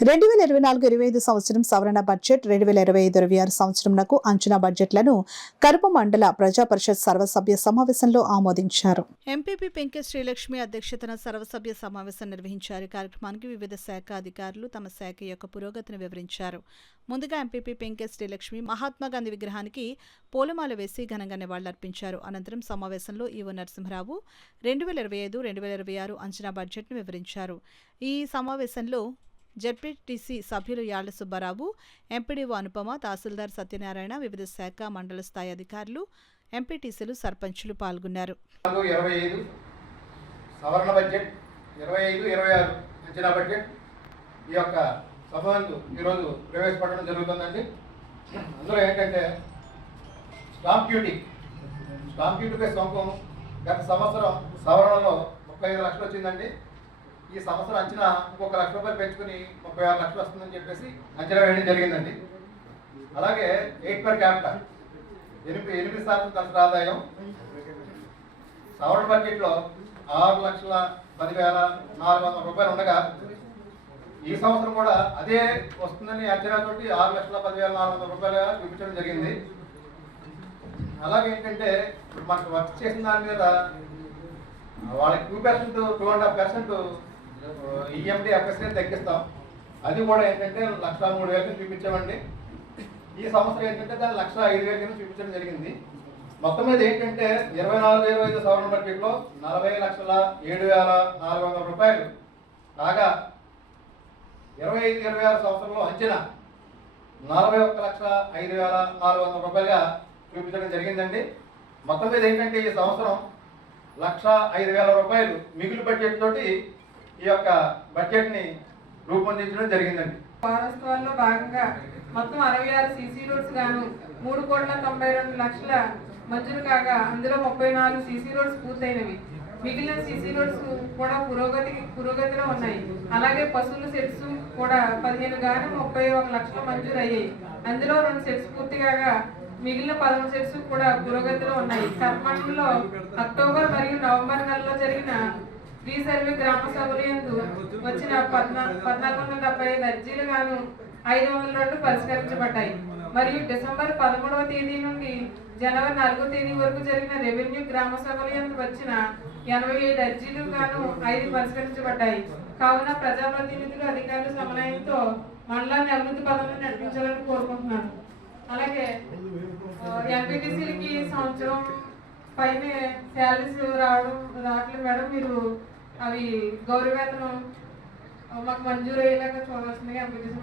2024-25 సంవత్సరం సవరణ బడ్జెట్ 2025-26 సంవత్సరంకు అంచనా బడ్జెట్లను కరప మండల ప్రజా పరిషత్ సర్వసభ్య సమావేశంలో ఆమోదించారు. ఎంపీపీ పెంకె శ్రీలక్ష్మి అధ్యక్షతన సర్వసభ్య సమావేశం నిర్వహించారు. కార్యక్రమానికి వివిధ శాఖ అధికారులు తమ శాఖ యొక్క పురోగతిని వివరించారు. ముందుగా ఎంపీపీ పెంకె శ్రీలక్ష్మి మహాత్మాగాంధీ విగ్రహానికి పూలమాల వేసి ఘనంగా నివాళులర్పించారు. అనంతరం సమావేశంలో ఈవో నరసింహరావు 2025-2026 అంచనా బడ్జెట్ను వివరించారు. ఈ సమావేశంలో జెడ్పీటీసీ సభ్యులు యాళ్ల సుబ్బారావు, ఎంపీడీఓ అనుపమ, తహసీల్దార్ సత్యనారాయణ, వివిధ శాఖ మండల స్థాయి అధికారులు, ఎంపీటీసీలు, సర్పంచులు పాల్గొన్నారు. సవరణ బడ్జెట్ 25-26 అంచనా బడ్జెట్ ఈ యొక్క సభకు ఈరోజు ప్రవేశపెట్టడం జరుగుతుందండి. అందులో ఏంటంటే స్టాంప్ డ్యూటీపై సొంతం గత సంవత్సరం సవరణలో 35 లక్షలు వచ్చిందండి. ఈ సంవత్సరం అంచనా ఇంకొక ₹1,00,000 పెంచుకుని 36 లక్షలు వస్తుందని చెప్పేసి అంచనా వేయడం జరిగిందండి. అలాగే 8 per capita 8% తలసరి ఆదాయం సవరణ బడ్జెట్లో ₹6,10,400 ఉండగా ఈ సంవత్సరం కూడా అదే వస్తుందని అంచనాతోటి ₹6,10,400 చూపించడం జరిగింది. అలాగే ఏంటంటే మనకు వర్క్ చేసిన దాని మీద వాళ్ళకి 2%, 2.5% ఈఎండి ఎఫ్ఎస్ఏ తగ్గిస్తాం. అది కూడా ఏంటంటే 1,03,000 చూపించామండి. ఈ సంవత్సరం ఏంటంటే దాన్ని 1,05,000 చూపించడం జరిగింది. మొత్తం మీద ఏంటంటే 24-25 సవరణ బడ్జెట్లో ₹40,07,400 కాగా 25-26 సంవత్సరంలో అంచనా ₹41,05,400 చూపించడం జరిగిందండి. మొత్తం మీద ఏంటంటే ఈ సంవత్సరం ₹1,05,000 మిగులు బడ్జెట్ తోటి ఈ యొక్క బడ్జెట్ని రూపొందించడం జరిగిందండి. వారోత్సవాల్లో భాగంగా మొత్తం 66 సీసీ రోడ్స్ గాను 3,92,00,000 మంజూరు కాగా అందులో 34 సీసీ రోడ్స్ పూర్తయినవి. మిగిలిన సీసీ రోడ్స్ కూడా పురోగతిలో ఉన్నాయి. అలాగే పశువుల సెట్స్ కూడా 15 గాను 31 లక్షలు మంజూరు అయ్యాయి. అందులో 2 సెట్స్ పూర్తి కాగా మిగిలిన 11 సెట్స్ కూడా పురోగతిలో ఉన్నాయి. కర్మంలో అక్టోబర్ మరియు నవంబర్ నెలలో జరిగిన రీసర్వే గ్రామ సభలు యందు వచ్చిన 1,475 అర్జీలు గాను 502 పరిష్కరించబడ్డాయి. మరియు డిసెంబర్ 13వ తేదీ నుండి జనవరి 4వ తేదీ వరకు జరిగిన రెవెన్యూ గ్రామ సభలు యందు వచ్చిన 85 అర్జీలు గాను 5 పరిష్కరించబడ్డాయి. కావున ప్రజాప్రతినిధులు, అధికారుల సమన్వయంతో మండలాన్ని అభివృద్ధి పదంలో నడిపించాలని కోరుకుంటున్నాను. అలాగే ఎంపీటీసీలకి సంవత్సరం పైన శాలరీస్ రావట్లేదు మేడం. మీరు అవి గౌరవ వేతనం మాకు మంజూరు అయ్యేలాగా చూడవలసిందిగా ఎంపీటీసీ